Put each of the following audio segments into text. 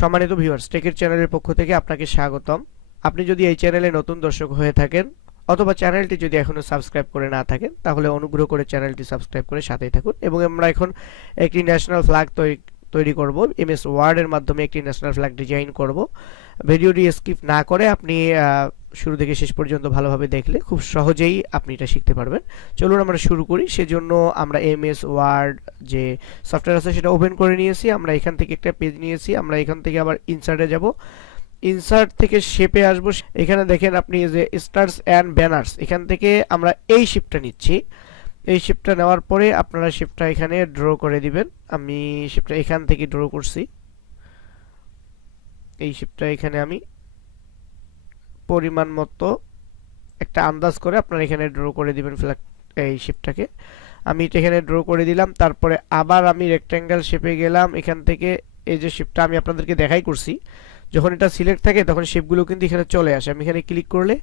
সম্মানিত ভিউয়ার্স, টেকের চ্যানেলের পক্ষ থেকে আপনাকে স্বাগতম। আপনি যদি এই চ্যানেলে নতুন দর্শক হয়ে থাকেন অথবা চ্যানেলটি যদি এখনো সাবস্ক্রাইব করে না থাকেন, তাহলে অনুগ্রহ করে চ্যানেলটি সাবস্ক্রাইব করে সাথেই থাকুন। এবং আমরা এখন একটি ন্যাশনাল ফ্ল্যাগ তৈরি করব। এমএস ওয়ার্ড এর মাধ্যমে একটি ন্যাশনাল ফ্ল্যাগ ডিজাইন করব। ভিডিওটি স্কিপ না করে আপনি শুরু থেকে শেষ পর্যন্ত ভালোভাবে দেখলে খুব সহজেই আপনি এটা শিখতে পারবেন। চলুন আমরা শুরু করি। সেজন্য আমরা এমএস ওয়ার্ড যে সফটওয়্যার আছে সেটা ওপেন করে নিয়েছি। আমরা এখান থেকে একটা পেজ নিয়েছি। আমরা এখান থেকে আবার ইনসার্টে যাব। ইনসার্ট থেকে শেপে আসবো। এখানে দেখেন আপনি যে স্টার্স অ্যান্ড ব্যানার্স, এখান থেকে আমরা এই শেপটা নিচ্ছি। এই শেপটা নেওয়ার পরে আপনারা শেপটা এখানে ড্র করে দিবেন। আমি শেপটা এখান থেকে ড্র করছি। এই শেপটা এখানে আমি পরিমাণ মতো একটা আন্দাজ করে আপনারা এখানে ড্র করে দিবেন ফ্ল্যাগ এই শেপটাকে। আমি এটা এখানে ড্র করে দিলাম। তারপরে আবার আমি রেক্ট্যাঙ্গেল শেপে গেলাম। এখান থেকে এই যে শেপটা আমি আপনাদেরকে দেখাই করছি, যখন এটা সিলেক্ট থাকে তখন শেপগুলো কিন্তু এখানে চলে আসে। আমি এখানে ক্লিক করলে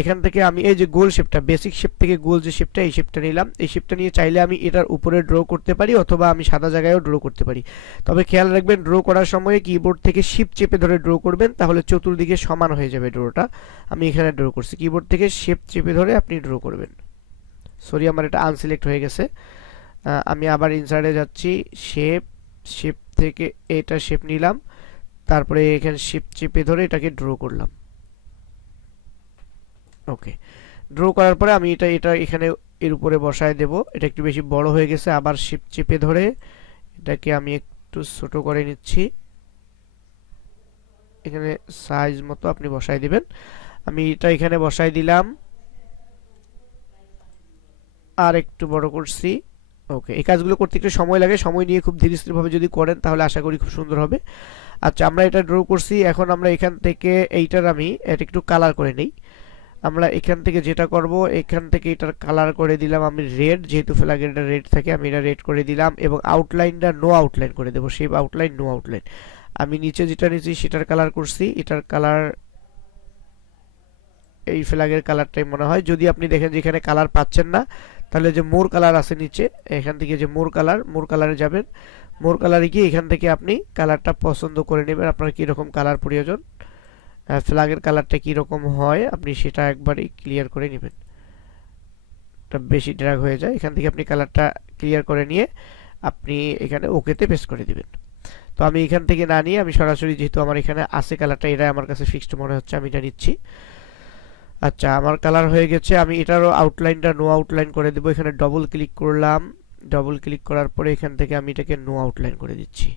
এখান থেকে আমি এই যে গোল শেপটা, বেসিক শেপ থেকে গোল যে শেপটা, এই শেপটা নিলাম। এই শেপটা নিয়ে চাইলে আমি এটার উপরে ড্র করতে পারি অথবা আমি সাদা জায়গায়ও ড্র করতে পারি। তবে খেয়াল রাখবেন, ড্র করার সময় কিবোর্ড থেকে শিফট চেপে ধরে ড্র করবেন, তাহলে চতুর্দিকে সমান হয়ে যাবে ড্রটা। আমি এখানে ড্র করছি, কিবোর্ড থেকে শিফট চেপে ধরে আপনি ড্র করবেন। সরি, আমার এটা আনসিলেক্ট হয়ে গেছে। আমি আবার ইনসার্টে যাচ্ছি, শেপ থেকে এটা শেপ নিলাম। তারপরে এখানে শিফট চেপে ধরে এটাকে ড্র করলাম। ওকে, ড্র করার পরে আমি এটা এখানে এর উপরে বসায় দেব। এটা একটু বেশি বড় হয়ে গেছে, আবার শিফট চেপে ধরে এটাকে আমি একটু ছোট করে নিচ্ছি। এখানে সাইজ মতো আপনি বসায় দিবেন। আমি এটা এখানে বসায় দিলাম, আর একটু বড় করছি। ওকে, এই কাজগুলো করতে একটু সময় লাগে। সময় নিয়ে খুব ধীরে স্থিরভাবে যদি করেন তাহলে আশা করি খুব সুন্দর হবে। আচ্ছা, আমরা এটা ড্র করছি। এখন আমরা এখান থেকে এইটার আমি এটা একটু কালার করে নেই। আমরা এখান থেকে যেটা করব, এখান থেকে এটার কালার করে দিলাম আমি রেড, যেহেতু ফ্ল্যাগের এটা রেড থাকে আমি এটা রেড করে দিলাম। এবং আউটলাইনটা নো আউটলাইন করে দেবো, শেপ আউটলাইন নো আউটলাইন। আমি নিচে যেটা নিয়েছি সেটার কালার করছি। এটার কালার এই ফ্ল্যাগের কালারটাই মনে হয়। যদি আপনি দেখেন যে এখানে কালার পাচ্ছেন না, তাহলে যে মোর কালার আছে নিচে, এখান থেকে যে মোর কালারে যাবেন। মোর কালারে গিয়ে এখান থেকে আপনি কালারটা পছন্দ করে নেবেন, আপনার কীরকম কালার প্রয়োজন, ফ্ল্যাগের কালারটা কীরকম হয় আপনি সেটা একবারই ক্লিয়ার করে নেবেন। এটা বেশি ড্র্যাগ হয়ে যায়। এখান থেকে আপনি কালারটা ক্লিয়ার করে নিয়ে আপনি এখানে ওকেতে পেস্ট করে দিবেন। তো আমি এখান থেকে না নিয়ে আমি সরাসরি, যেহেতু আমার এখানে আছে কালারটা, এটা আমার কাছে ফিক্সড মনে হচ্ছে, আমি এটা নিচ্ছি। আচ্ছা, আমার কালার হয়ে গেছে। আমি এটারও আউটলাইনটা নো আউটলাইন করে দেবো। এখানে ডবল ক্লিক করলাম। ডবল ক্লিক করার পরে এখান থেকে আমি এটাকে নো আউটলাইন করে দিচ্ছি।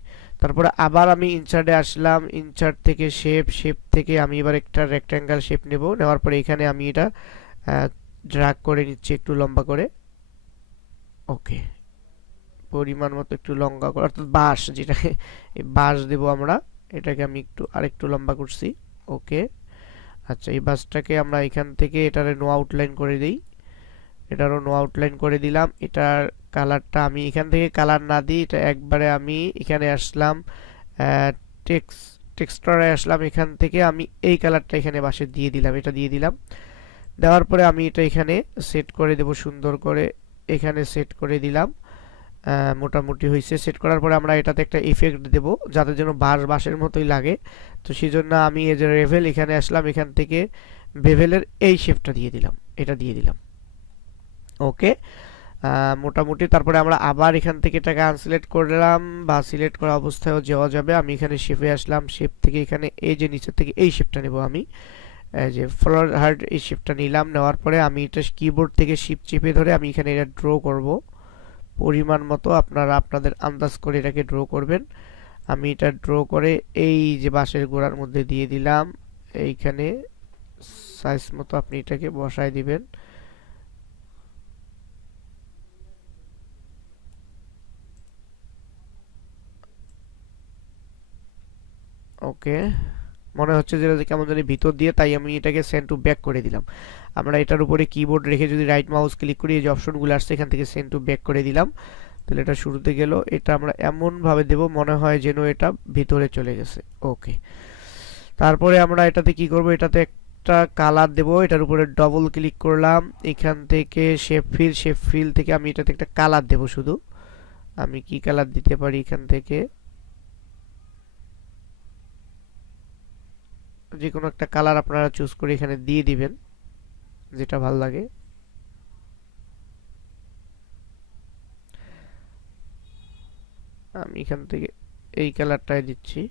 তারপরে আবার আমি ইনসার্টে আসলাম। ইনসার্ট থেকে শেপ থেকে আমি এবার একটা রেক্ট্যাঙ্গেল শেপ নেব। নেওয়ার পরে এখানে আমি এটা ড্র্যাগ করে নিচ্ছি একটু লম্বা করে। ওকে, পরিমাণ মতো একটু লম্বা করে, অর্থাৎ বাঁশ, যেটাকে বাঁশ দেবো আমরা, এটাকে আমি একটু আরেকটু লম্বা করছি। ওকে, আচ্ছা, এই বাসটাকে আমরা এখান থেকে এটারে নো আউটলাইন করে দিই। এটারও নো আউটলাইন করে দিলাম। এটার কালারটা আমি এখান থেকে কালার না দিই, এটা একবারে আমি এখানে আসলাম, টেক্সচারে আসলাম। এখান থেকে আমি এই কালারটা এখানে বাসে দিয়ে দিলাম, এটা দিয়ে দিলাম। দেওয়ার পরে আমি এটা এখানে সেট করে দেব সুন্দর করে। এখানে সেট করে দিলাম, মোটামুটি হয়েছে। সেট করার পরে আমরা এটাতে একটা ইফেক্ট দেব যাতে যেন বাঁশের মতোই লাগে। তো সেই জন্য আমি এই যে রেভেল, এখানে আসলাম, এখান থেকে বেভেলের এই শেপটা দিয়ে দিলাম, এটা দিয়ে দিলাম। ওকে, মোটামুটি। তারপরে আমরা আবার এখান থেকে এটাকে আনসিলেক্ট করলাম, বা সিলেক্ট করা অবস্থায়ও যাওয়া যাবে। আমি এখানে শেপে আসলাম, শেপ থেকে এখানে এই যে নিচের থেকে এই শেপটা নেব আমি, এই যে ফ্লোর হার্ট, এই শেপটা নিলাম। নেওয়ার পরে আমি এটা কিবোর্ড থেকে শিফট চেপে ধরে আমি এখানে এটা ড্র করব। পরিমাণ মতো আপনারা আপনাদের আন্দাজ করে এটাকে ড্র করবেন। আমি এটা ড্র করে এই যে বাঁশের গোড়ার মধ্যে দিয়ে দিলাম। এইখানে সাইজ মতো আপনি এটাকে বসায় দিবেন। ওকে, মনে হচ্ছে যে কেমন জানি ভিতর দিয়ে, তাই আমি এটাকে সেন্ড টু ব্যাক করে দিলাম। আমরা এটার উপরে কিবোর্ড রেখে যদি রাইট মাউস ক্লিক করি, এই যে অপশনগুলো আসছে এখান থেকে সেন্ড টু ব্যাক করে দিলাম। তাহলে এটা শুরুতে গেল। এটা আমরা এমনভাবে দেব মনে হয় যেন এটা ভিতরে চলে গেছে। ওকে, তারপরে আমরা এটাতে কি করব, এটাতে একটা কালার দেব। এটার উপরে ডবল ক্লিক করলাম। এখান থেকে শেপ ফিল থেকে আমি এটাতে একটা কালার দেব শুধু। আমি কি কালার দিতে পারি এখান থেকে, যে কোনো একটা কালার আপনারা চুজ করে এখানে দিয়ে দিবেন, যেটা ভালো লাগে। আমি এখান থেকে এই কালারটাই দিচ্ছি,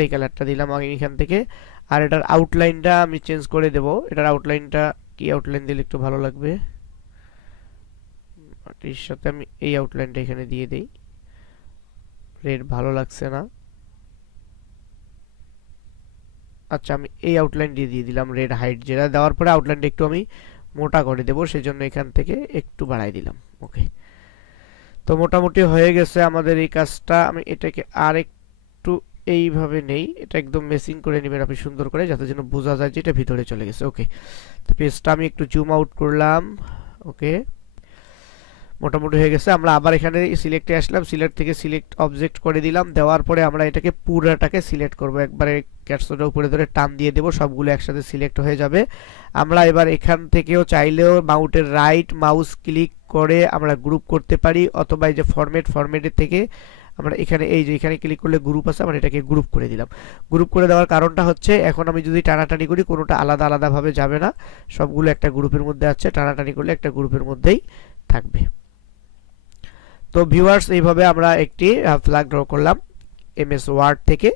এই কালারটা দিলাম আমি এখান থেকে। আর এটার আউটলাইনটা আমি চেঞ্জ করে দেব। এটার আউটলাইনটা কি আউটলাইন দিলে একটু ভালো লাগবে, এর সাথে আমি এই আউটলাইনটা এখানে দিয়ে দেই। রেড ভালো লাগছে না, আচ্ছা আমি এই আউটলাইন দিয়ে দিলাম রেড হাইট, যেটা দেওয়ার পরে আউটলাইনটা একটু আমি মোটা করে দেব, সেজন্য এখান থেকে একটু বাড়াই দিলাম। ওকে, তো মোটামুটি হয়ে গেছে আমাদের এই কাজটা। আমি এটাকে আর একটু এইভাবে নেই, এটা একদম মেসিং করে নেবেন আপনি সুন্দর করে, যাতে যেন বোঝা যায় যে এটা ভিতরে চলে গেছে। ওকে, তো পেজটা আমি একটু জুম আউট করলাম। ওকে, মোটামুটি হয়ে গেছে। আমরা আবার এখানে সিলেক্টে আসলাম, সিলেক্ট থেকে সিলেক্ট অবজেক্ট করে দিলাম। দেওয়ার পরে আমরা এটাকে পুরোটাকে সিলেক্ট করব, একবারে ক্যাটসটা উপরে ধরে টান দিয়ে দেব, সবগুলো একসাথে সিলেক্ট হয়ে যাবে। আমরা এবার এখান থেকেও চাইলেও মাউসের রাইট মাউস ক্লিক করে আমরা গ্রুপ করতে পারি, অথবা এই যে ফরম্যাটের থেকে আমরা এখানে এই যে এখানে ক্লিক করলে গ্রুপ আছে, আমরা এটাকে গ্রুপ করে দিলাম। গ্রুপ করে দেওয়ার কারণটা হচ্ছে এখন আমি যদি টানাটানি করি কোনোটা আলাদা আলাদাভাবে যাবে না, সবগুলো একটা গ্রুপের মধ্যে আছে, টানাটানি করলে একটা গ্রুপের মধ্যেই থাকবে। তো ভিউয়ার্স, এইভাবে আমরা একটি ফ্ল্যাগ ড্র করলাম এমএস ওয়ার্ড থেকে।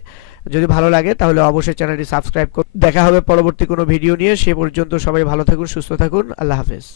যদি ভালো লাগে তাহলে অবশ্যই চ্যানেলটি সাবস্ক্রাইব করুন। দেখা হবে পরবর্তী কোনো ভিডিও নিয়ে, সে পর্যন্ত সবাই ভালো থাকুন, সুস্থ থাকুন, আল্লাহ হাফেজ।